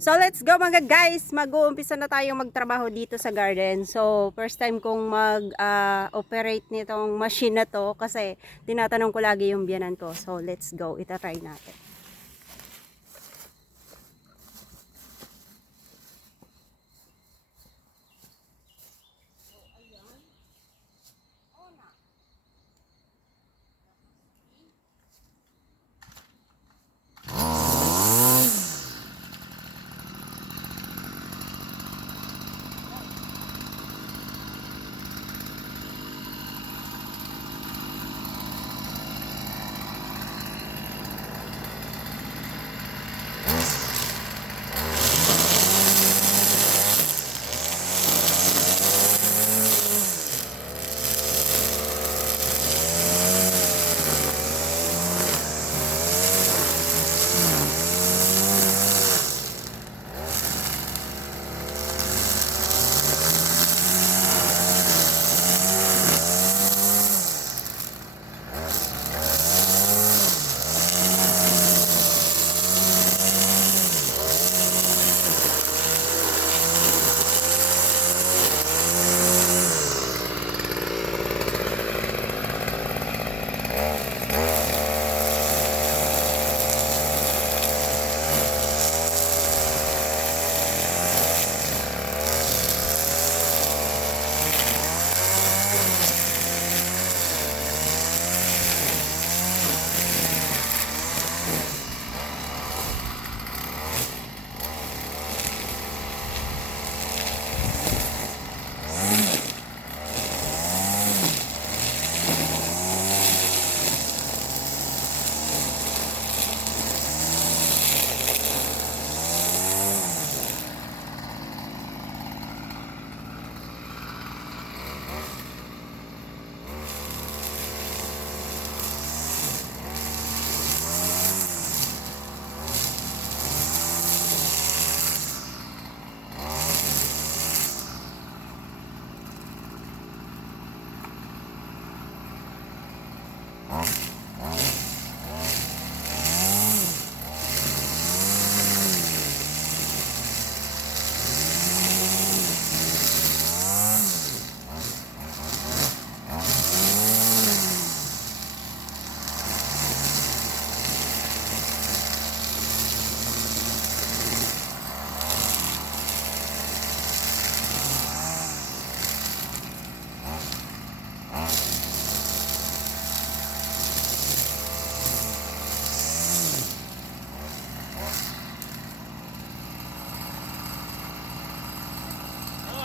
So let's go mga guys, mag-uumpisa na tayong magtrabaho dito sa garden. So first time kong mag-operate nitong machine na to kasi tinatanong ko lagi yung biyanan ko. So let's go, itatry natin.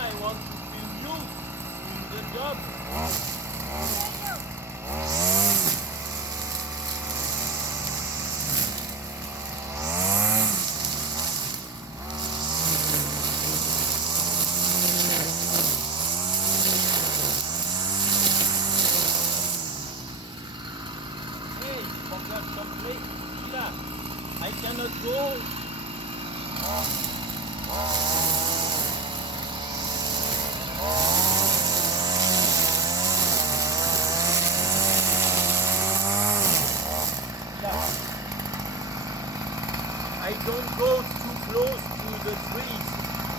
I want to film you doing the job. Hey, forgot some place. Sheila, I cannot go. I don't go too close to the trees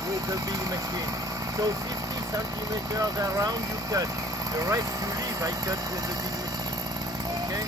with the big machine. So 50 centimeters around you cut. The rest you leave, I cut with the big machine. Okay?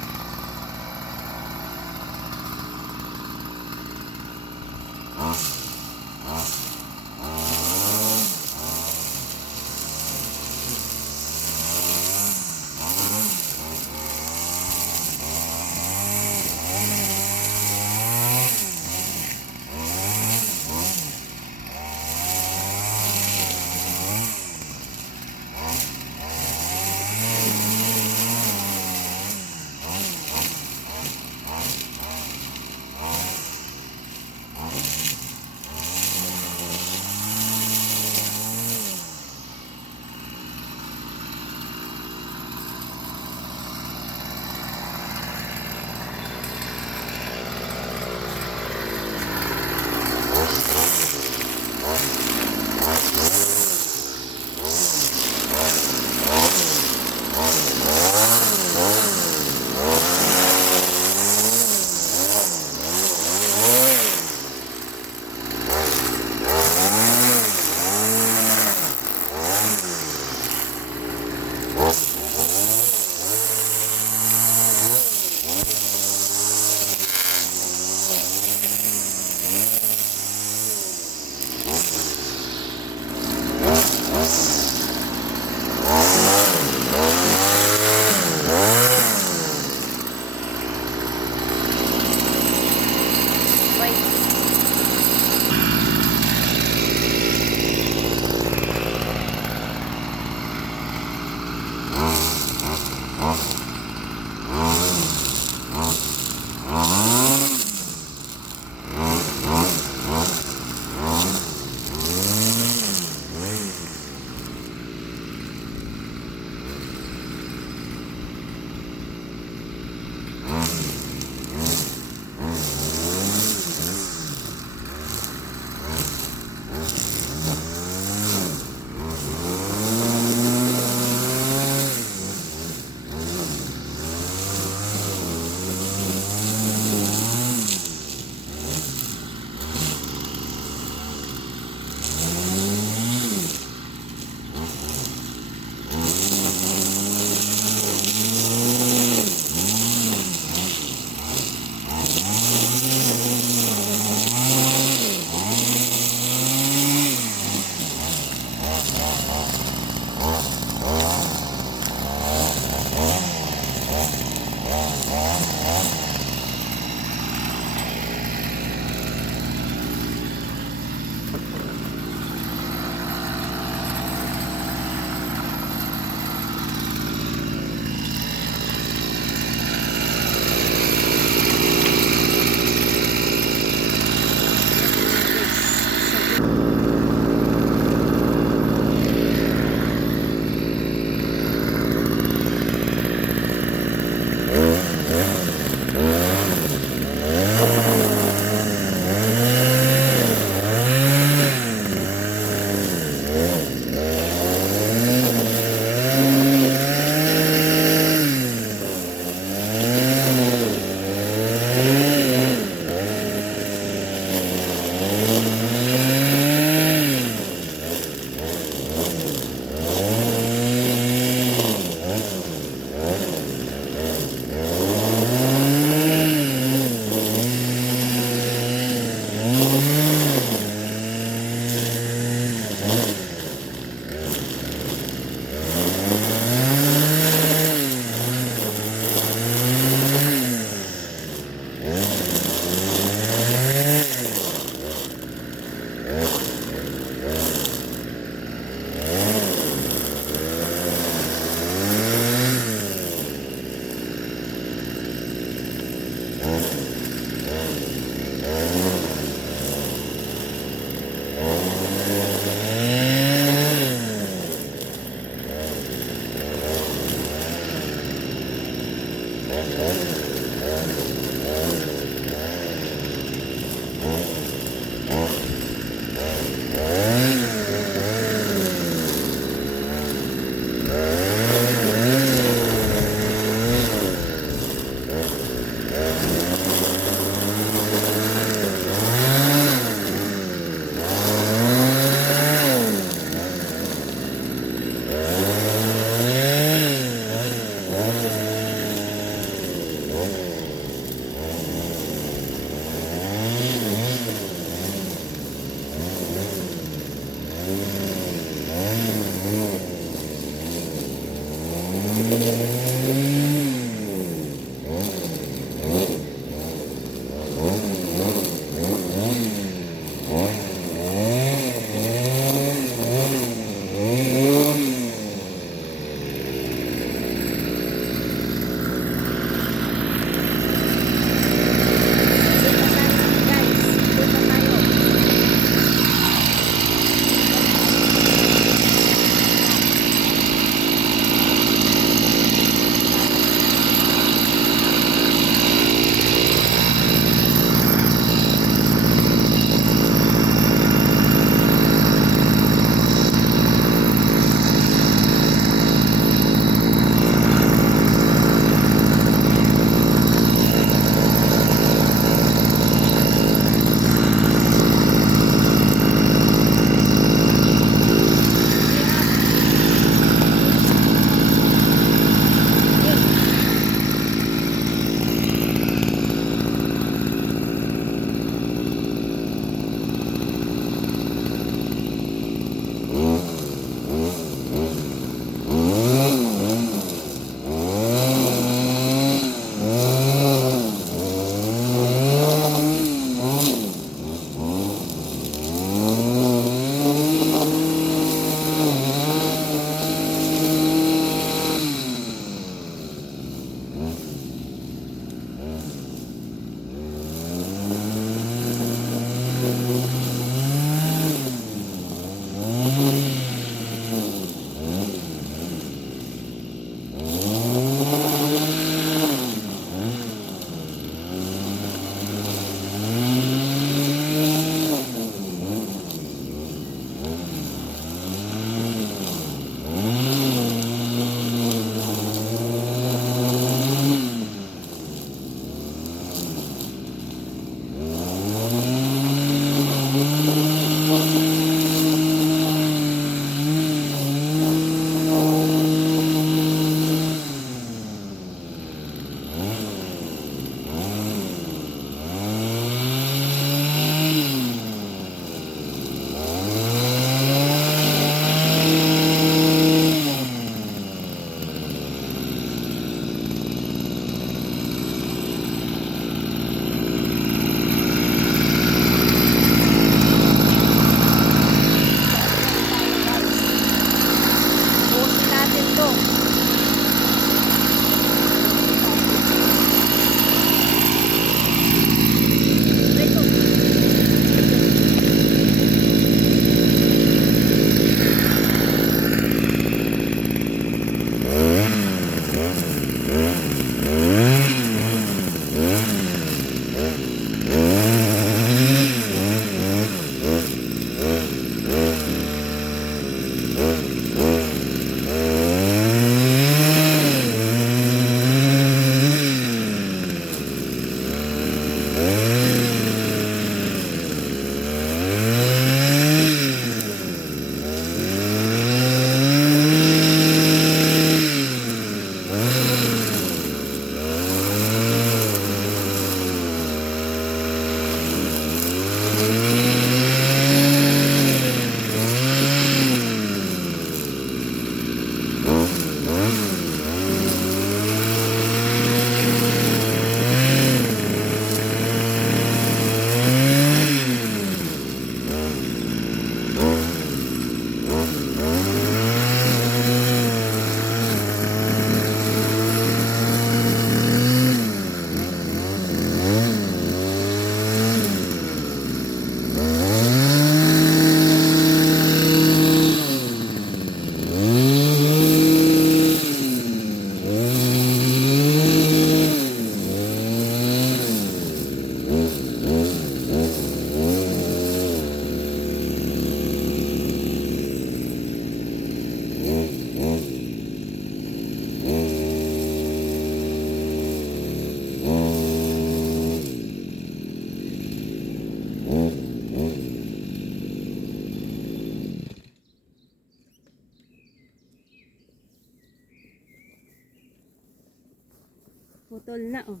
putol na oh.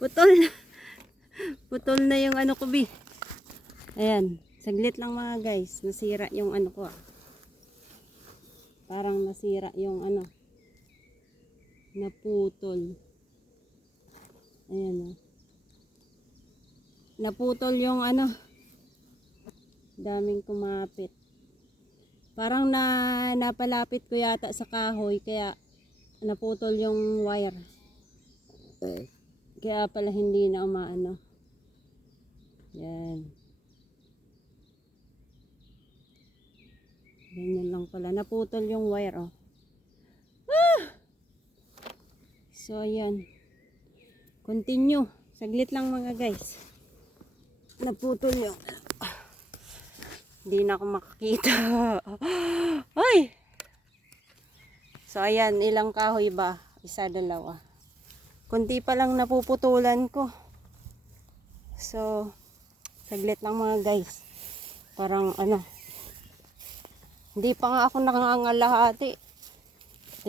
Putol na. Putol na yung ano ko, Bi. Ayan. Saglit lang mga guys. Nasira yung ano ko ah. Parang nasira yung ano. Naputol. Ayan oh. Naputol yung ano. Daming kumapit. Parang napalapit ko yata sa kahoy kaya naputol yung wire. Kaya pala hindi na umaano. Yan. Ganyan lang pala. Naputol yung wire oh. Ah! So ayan. Continue. Saglit lang mga guys. Naputol yung hindi na ako makakita. Ay! So ayan, ilang kahoy ba? Isa, dalawa. Kunti pa lang napuputulan ko. So, saglit lang mga guys. Parang ano, hindi pa nga ako nakangalahati.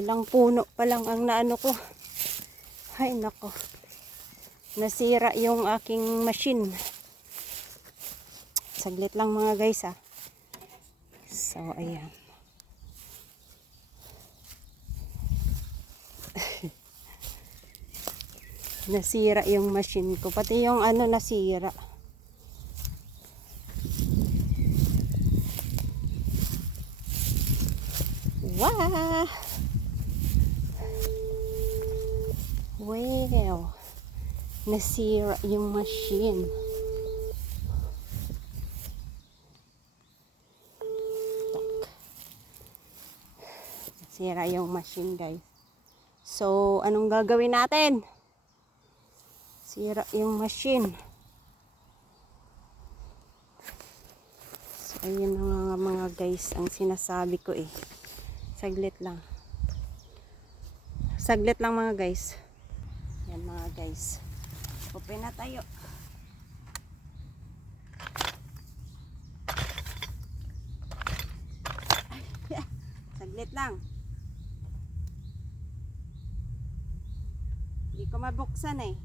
Ilang puno pa lang ang naano ko. Ay nako. Nasira yung aking machine. Saglit lang mga guys ah. So, ayan. Nasira yung machine ko. Pati yung ano nasira. Wow! Wow! Nasira yung machine. Nasira yung machine guys. So, anong gagawin natin? Sira yung machine. So, ayun na nga mga guys ang sinasabi ko eh. Saglit lang. Saglit lang mga guys. Yan mga guys. Open na tayo. Saglit lang. Hindi ko mabuksan eh.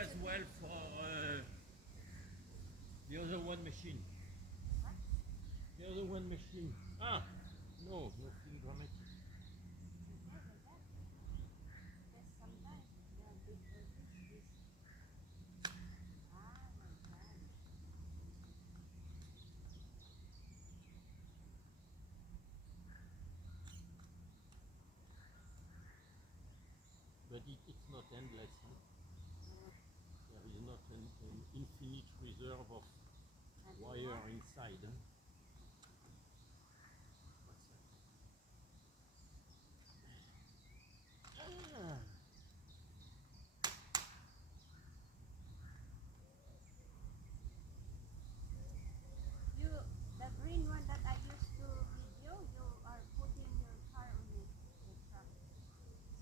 as well for the other one machine. The other one machine. Ah, no, nothing dramatic. But it's not endless. Huh? There is not an infinite reserve of wire inside. Huh? What's that? Ah. You, the green one that I used to video, you are putting your car on it, the truck.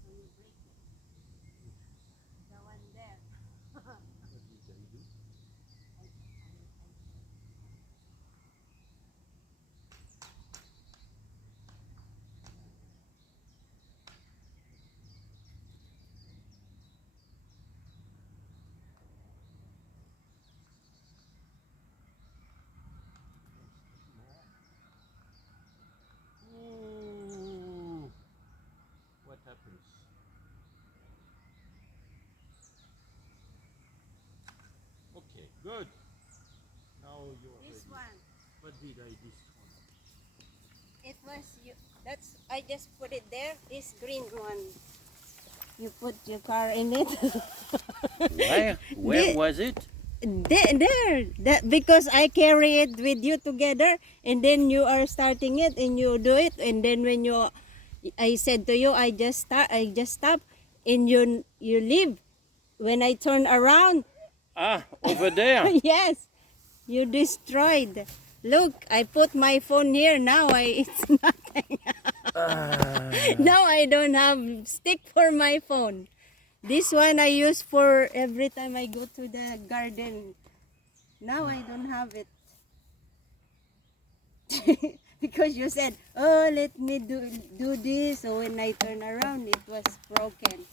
So you break it. The one there. What did I do? Ooh, what happens? Okay, good. Now you're This ready. one. What did I destroy? It was you. That's I just put it there. This green one. You put your car in it. Where The- was it? There. That because I carry it with you together, and then you are starting it, and you do it, and then when you, I said to you, I just stop, and you leave. When I turn around, Ah, over there. yes, you destroyed. Look, I put my phone here. Now it's nothing. Now I don't have stick for my phone. This one I use for every time I go to the garden. Now I don't have it. Because you said, oh, let me do this. So when I turn around, it was broken.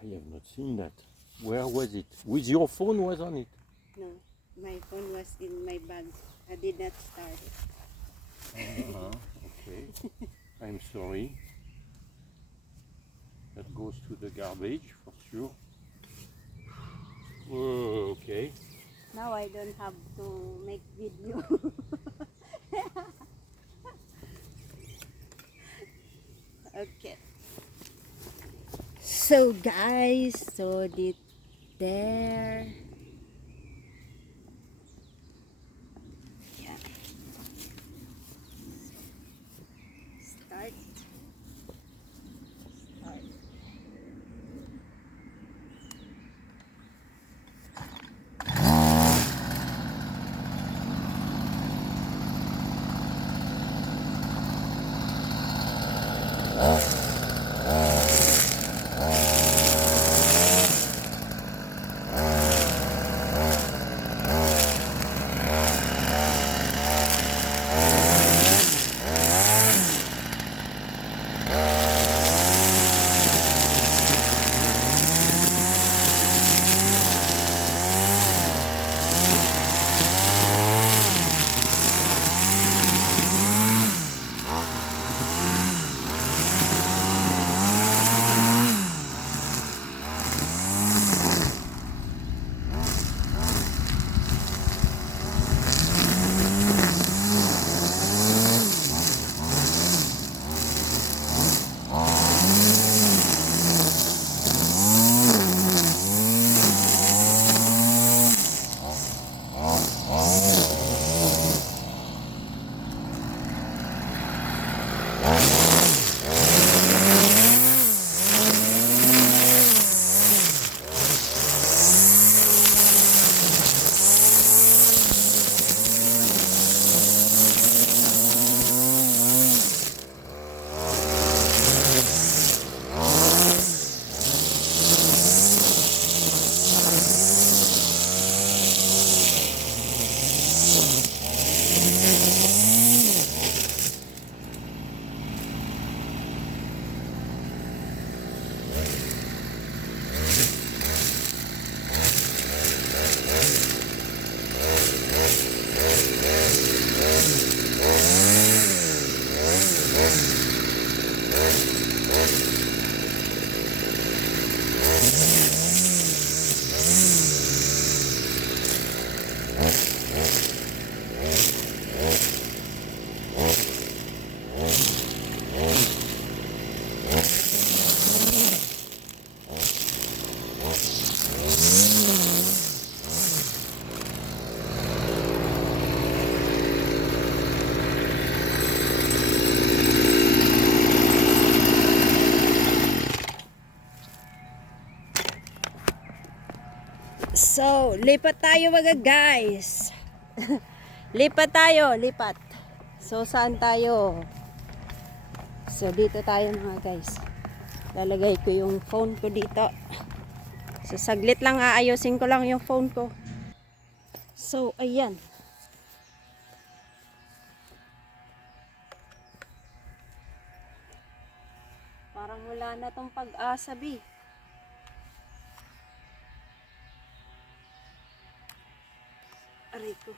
I have not seen that. Where was it? With your phone was on it? No, my phone was in my bag. I did not start it. Okay. I'm sorry. That goes to the garbage for sure. Oh, okay. Now I don't have to make video. Okay. So guys, so did there. Yeah. Start. Start. So, lipat tayo mga guys. Lipat tayo, lipat. So, saan tayo? So, dito tayo mga guys. Lalagay ko yung phone ko dito. So, saglit lang aayusin ko lang yung phone ko. So, ayan. Parang wala na tong pag-asa, B. Aray ko.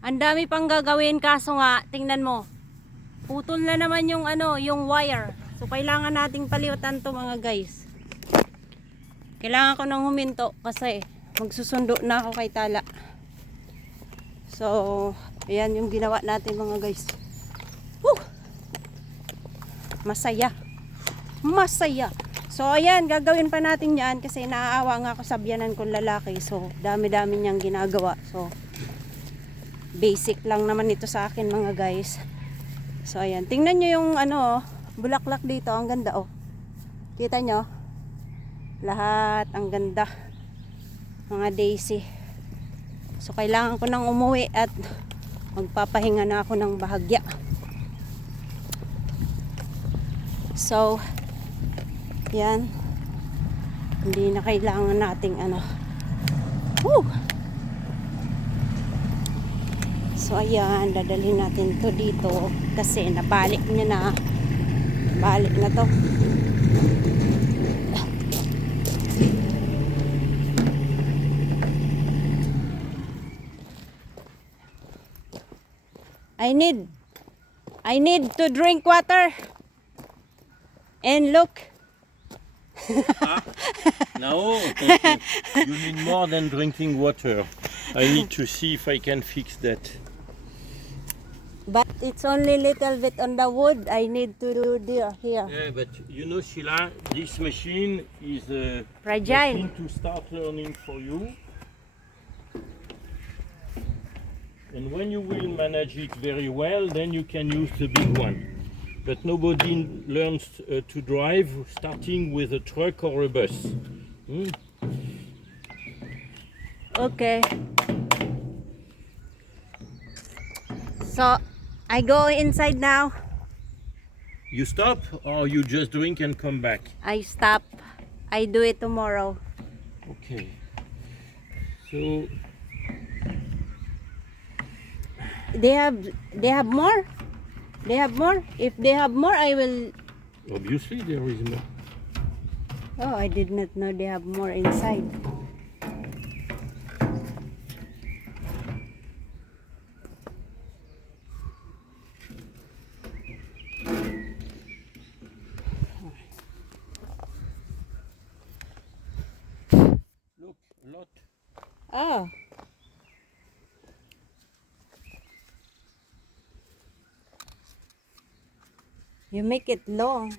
Ang dami pang gagawin kaso nga, tingnan mo. Putol na naman yung ano, yung wire. So kailangan nating paliutan to mga guys. Kailangan ko nang huminto kasi magsusundo na ako kay Tala. So, ayan yung ginawa natin mga guys. Woo! Masaya. Masaya. So, ayan, gagawin pa natin yan kasi naaawa nga ako sa biyanan kong lalaki. So, dami-dami niyang ginagawa. So, basic lang naman ito sa akin mga guys. So, ayan. Tingnan nyo yung ano, bulaklak dito. Ang ganda oh. Kita nyo? Lahat. Ang ganda. Mga daisy. So, kailangan ko nang umuwi at magpapahinga na ako ng bahagya. So, yan. Hindi na kailangan nating ano. Woo! So, ayan. Dadalhin natin to dito kasi nabalik niya na. Balik na to. I need to drink water. And look. No, you need more than drinking water. I need to see if I can fix that. But it's only little bit on the wood. I need to do here. Yeah, but you know, Sheila, this machine is a Fragile. machine to start learning for you. And when you will manage it very well, then you can use the big one. But nobody learns to drive starting with a truck or a bus. Okay. So, I go inside now. You stop or you just drink and come back? I stop. I do it tomorrow. Okay. So, They have more? They have more? If they have more, I will... obviously there is more. Oh, I did not know they have more inside. Look, a lot. Oh. You make it long.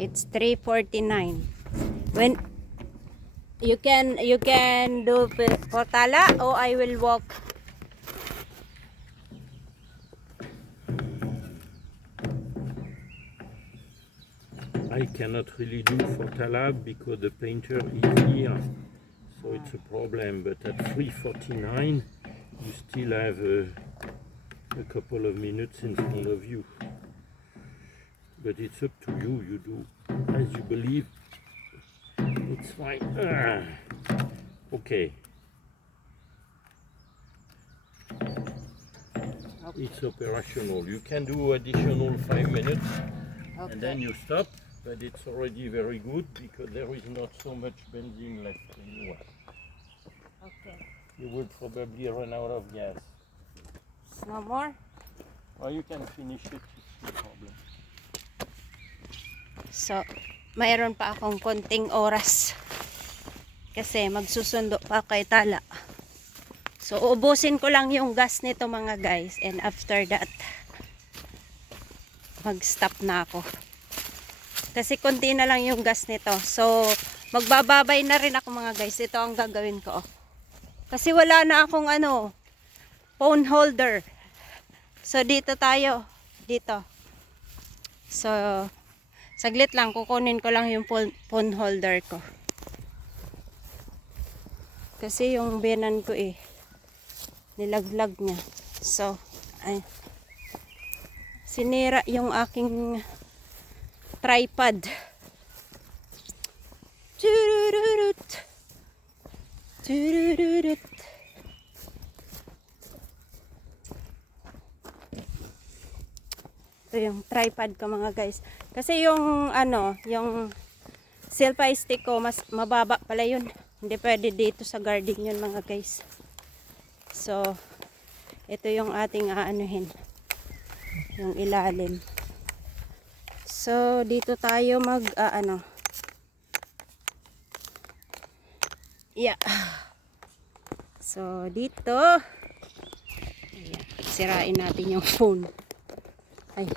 It's 3:49. When you can do Portala or I will walk. I cannot really do Fortala because the painter is here, so it's a problem. But at 3:49, you still have a couple of minutes in front of you. But it's up to you. You do as you believe. It's fine. Okay. It's operational. You can do additional 5 minutes. Okay. And then you stop, but it's already very good because there is not so much benzene left anymore. Okay. You will probably run out of gas. No more? Or you can finish it, it's no problem. So, mayroon pa akong konting oras. Kasi magsusundo pa kay Tala. So, ubusin ko lang yung gas nito mga guys. And after that, mag-stop na ako. Kasi konti na lang yung gas nito. So, magbababay na rin ako mga guys. Ito ang gagawin ko. Kasi wala na akong phone holder. So, dito tayo. Dito. So, saglit lang. Kukunin ko lang yung phone holder ko. Kasi yung biyanan ko nilaglag niya. So, sinira yung aking tripod. Turururut. Ito yung tripod ko mga guys. Kasi yung ano, yung selfie stick ko, mas mababa pala yun. Hindi pwede dito sa garden yun mga guys. So, ito yung ating aanuhin. Yung ilalim. So, dito tayo mag, yeah. So, dito. Ayan. Sirain natin yung phone. Ay.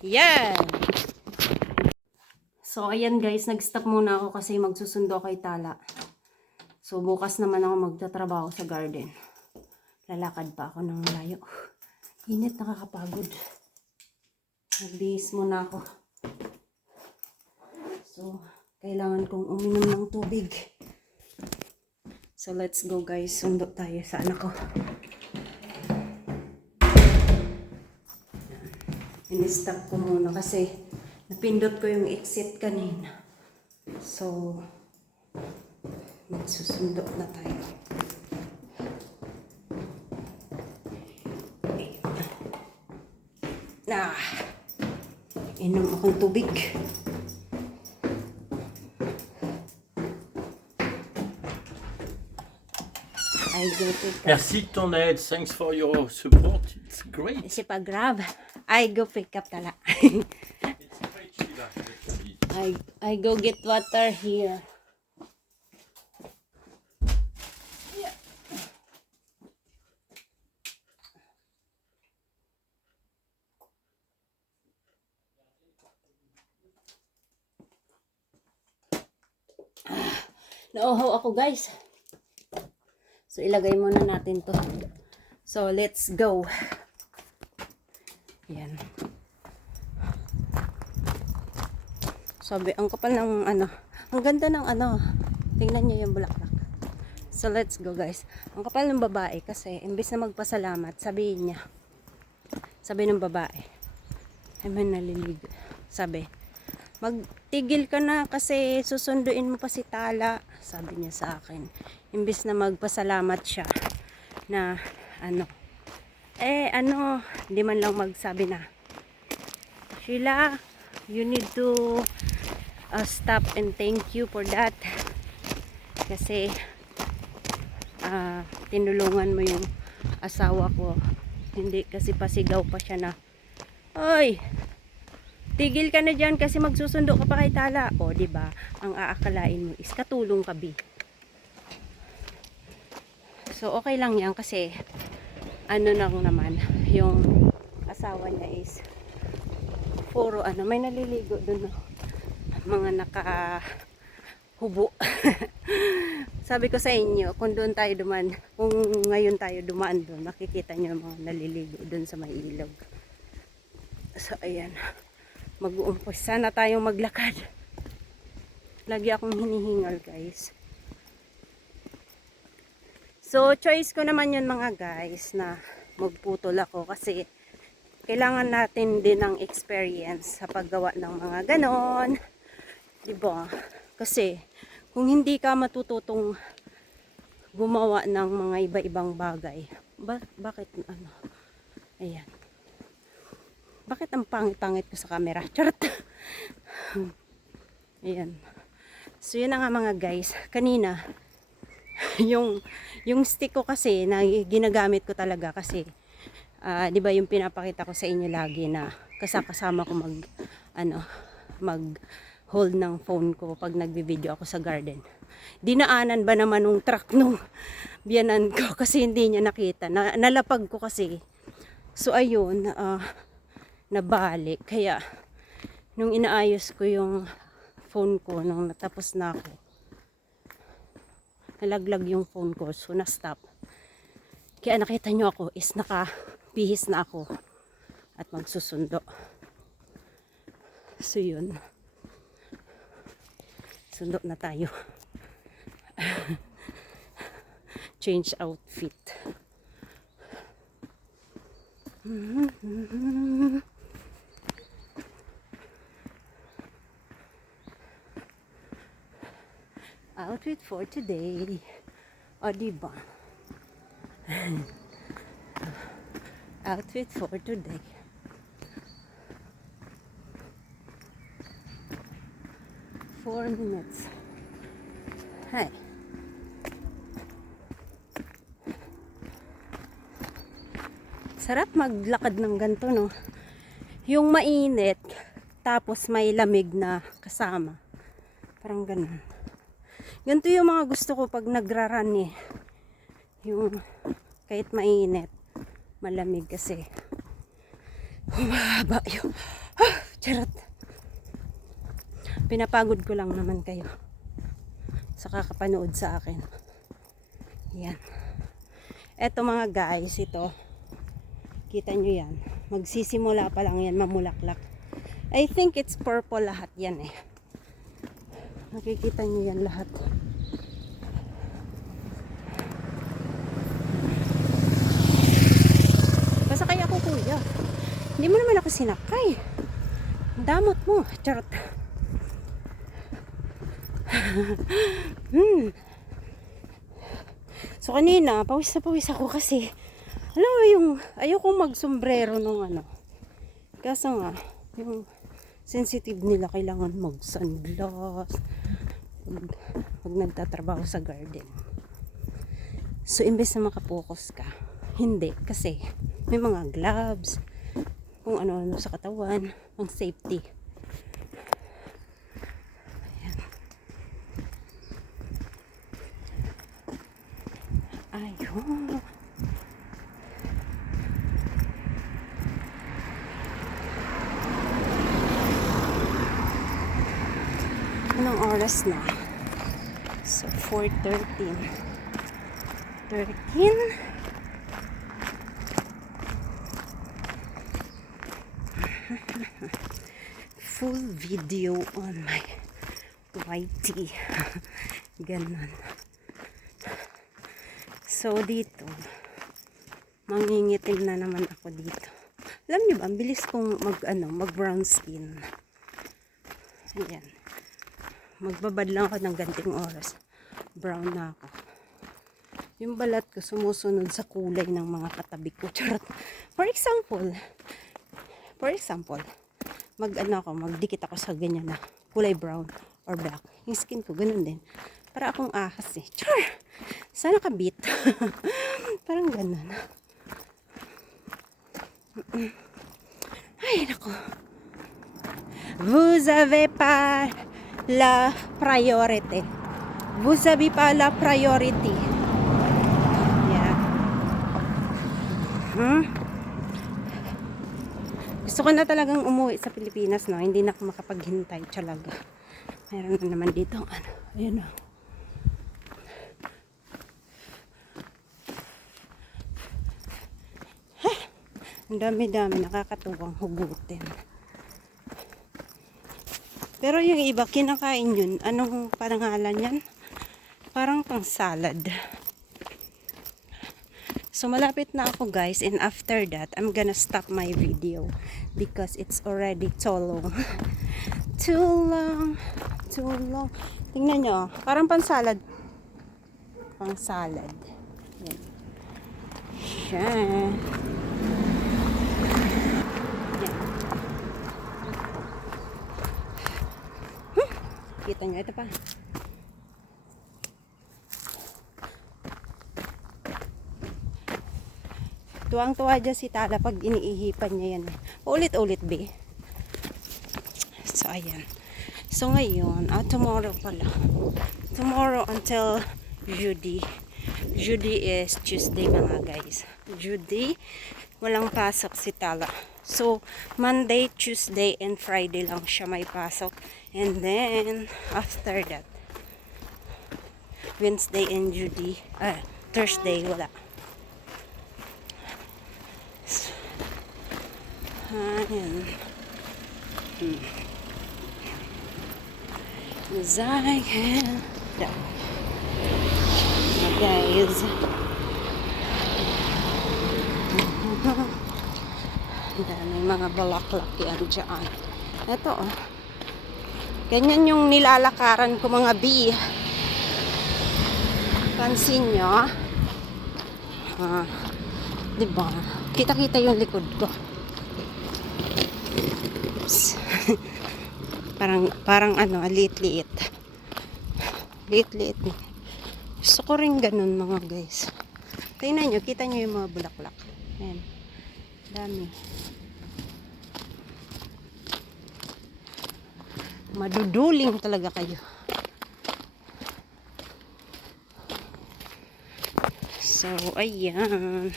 Yan. So, ayan guys. Nag-stop muna ako kasi magsusundo kay Tala. So, bukas naman ako magtatrabaho sa garden. Lalakad pa ako ng malayo. Init, nakakapagod. Nagbihis muna ako. So, kailangan kong uminom ng tubig. So, let's go guys. Sundo tayo sa anak ko. In-stop ko muna kasi napindot ko yung exit kanina. So, magsusundo na tayo. Inom akong tubig. I go pick up. Merci de ton aide. Thanks for your support. It's great. Si pag-grab. I go pick up Tala. It's great, Sheila. I go get water here. Nauhaw ako guys. So ilagay muna natin to. So let's go. Yan. Sabi, ang kapal ng ano. Ang ganda ng ano. Tingnan niyo yung bulaklak. So let's go guys. Ang kapal ng babae kasi imbes na magpasalamat, sabi ng babae, ay man naliligo. Sabi, magtigil ka na kasi susunduin mo pa si Tala, sabi niya sa akin. Imbis na magpasalamat siya na hindi man lang magsabi na, Sheila, you need to stop and thank you for that. Kasi tinulungan mo yung asawa ko. Hindi kasi pasigaw pa siya na, oy, tigil ka na dyan kasi magsusundo ka pa kay Tala. O, diba? Ang aakalain mo is katulong ka, bi. So, okay lang yan kasi lang naman, yung asawa niya is puro may naliligo dun, no? Mga nakahubo. Sabi ko sa inyo, kung doon tayo duman, kung ngayon tayo dumaan doon, makikita nyo mga naliligo dun sa may ilog. So, ayan. Mag-uumpisa na tayong maglakad. Lagi akong hinihingal guys. So choice ko naman yun mga guys na magputol ako kasi kailangan natin din ng experience sa paggawa ng mga ganon, diba? Kasi kung hindi ka matututong gumawa ng mga iba-ibang bagay, bakit ayan, bakit ang pangit-pangit ko sa camera? Charot. Ayan. So yun na nga mga guys. Kanina yung stick ko kasi na ginagamit ko talaga kasi 'di ba yung pinapakita ko sa inyo lagi na kasama ko mag hold ng phone ko pag nagvi-video ako sa garden. Dinaanan ba naman nung truck nung biyanan ko kasi hindi niya nakita. Nalapag ko kasi. So ayun, nabalik. Kaya nung inaayos ko yung phone ko nung natapos na ako, nalaglag yung phone ko, so na-stop. Kaya nakita nyo ako is nakabihis na ako at magsusundo. So yun, sundo na tayo. Change outfit. Outfit for today. O, diba? Outfit for today. Four minutes. Hi. Sarap maglakad ng ganito, no? Yung mainit, tapos may lamig na kasama. Parang ganun. Ganito yung mga gusto ko pag nagraran eh. Yung kahit mainit, malamig kasi. Humaba yung... Charot. Pinapagod ko lang naman kayo sa kakapanood sa akin. Yan. Eto mga guys, ito. Kita nyo yan. Magsisimula pa lang yan, mamulaklak. I think it's purple lahat yan eh. Nakikita nyo yan lahat. Pasakay ako kuya. Hindi mo naman ako sinakay. Damot mo. Charot. So kanina, pawis na pawis ako kasi alam mo yung ayokong magsombrero nung ano. Kaso nga, yung sensitive nila kailangan mag-sunglass pag nagtatrabaho sa garden. So imbes na makapokus ka, hindi kasi may mga gloves, kung ano-ano sa katawan, pang safety. Ayan. Ayun. Anong oras na? So, 4:13. 13? Full video on my YT. Ganon. So, dito, mangingitim na naman ako dito. Alam niyo ba, ang bilis kong mag brown skin. Ayan. Magbabad lang ako ng ganting oras. Brown na ako. Yung balat ko sumusunod sa kulay ng mga katabi ko. Charot. For example, magdikit ako sa ganyan na kulay brown or black. Yung skin ko, ganun din. Para akong ahas eh. Char! Sana kabit. Parang ganun. Ay, nako. Vous avez pas la priorité. Vous avez pas la priority. Yeah. Gusto ko na talagang umuwi sa Pilipinas, no? Hindi na ako makapaghintay talaga. Meron na naman dito ano. Ayun o. Ang dami-dami, nakakatuwang hugutin. Pero yung iba, kinakain yun. Anong pangalan yan? Parang pang salad. So, malapit na ako guys. And after that, I'm gonna stop my video. Because it's already too long. Too long. Tingnan nyo. Parang pang salad. Pang salad. Yan. Siya. Kita nyo, ito pa. Tuwang-tuwa dyan si Tala pag iniihipan niya yan. Ulit-ulit, be. So, ayan. So, ngayon, tomorrow pala. Tomorrow until Judy. Judy is Tuesday mga guys. Judy, walang pasok si Tala. So, Monday, Tuesday, and Friday lang siya may pasok. And then, after that, Wednesday and Thursday, wala. So, ayan. Zagen. Guys. Dami mga balaklak yan dyan. Ito oh. Ganyan yung nilalakaran ko mga bee. Pansin nyo, diba? Kita-kita yung likod ko. Oops. parang ano, liit-liit. Liit-liit. Gusto ko rin ganun mga guys. Tingnan nyo, kita nyo yung mga bulaklak. Ayan. Dami. Maduduling talaga kayo. So, ayan.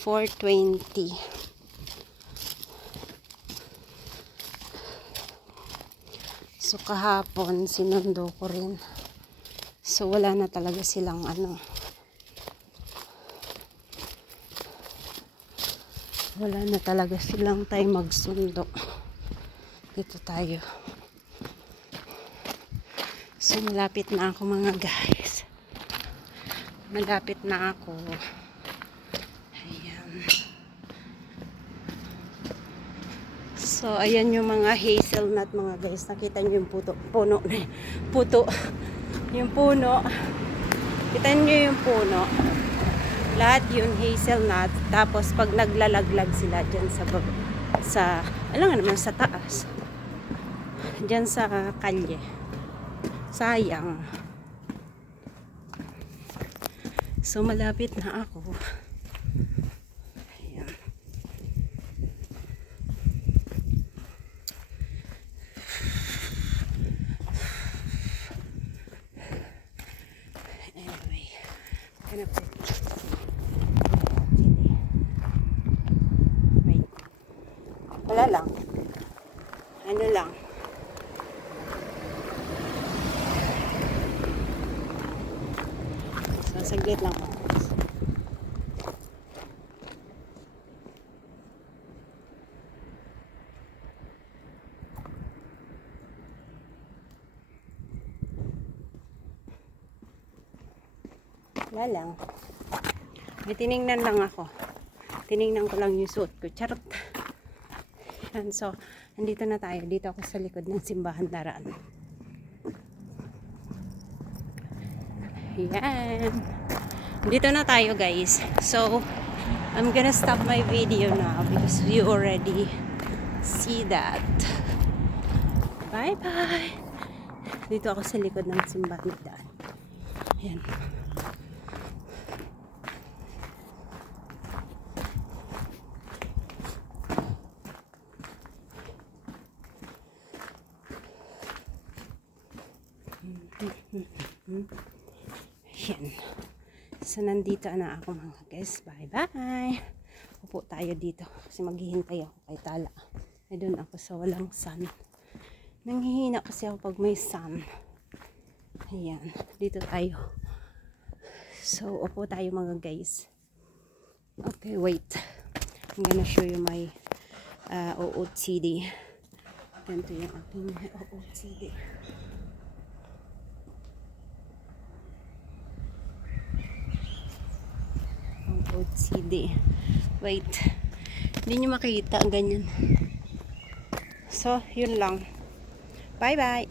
420. So, kahapon, sinundo ko rin. So, wala na talaga silang ano. Wala na talaga silang time magsundo. Dito tayo. So, malapit na ako mga guys. Malapit na ako. Ayan. So, ayan yung mga hazelnut mga guys. Nakita nyo yung puno. Yung puno. Kita nyo yung puno. Lahat yun hazelnut. Tapos, pag naglalaglag sila dyan alam nga naman, sa taas. Dyan sa kalye. Sayang. So, malapit na ako. Ayan. Anyway. Hanap ko. Wait. Wala lang. Ano lang. So, saglit lang po. Wala lang. May tiningnan lang ako. Tiningnan ko lang yung suot ko. Charot. Yan. So, andito na tayo. Dito ako sa likod ng simbahan daraan. Yan. Dito na tayo guys. So, I'm gonna stop my video now because you already see that. Bye-bye. Dito ako sa likod ng simbahan daraan. Yan. Yan. So, nandito na ako mga guys. Bye-bye. Upo tayo dito. Kasi maghihintay ako kay Tala. Ay, doon ako sa walang sun. Nanghihina kasi ako pag may sun. Ayan. Dito tayo. So, upo tayo mga guys. Okay, wait. I'm gonna show you my OOTD. Ganito yung aking OOTD. OOTD. Wait. Hindi nyo makita. Ganyan. So, yun lang. Bye-bye.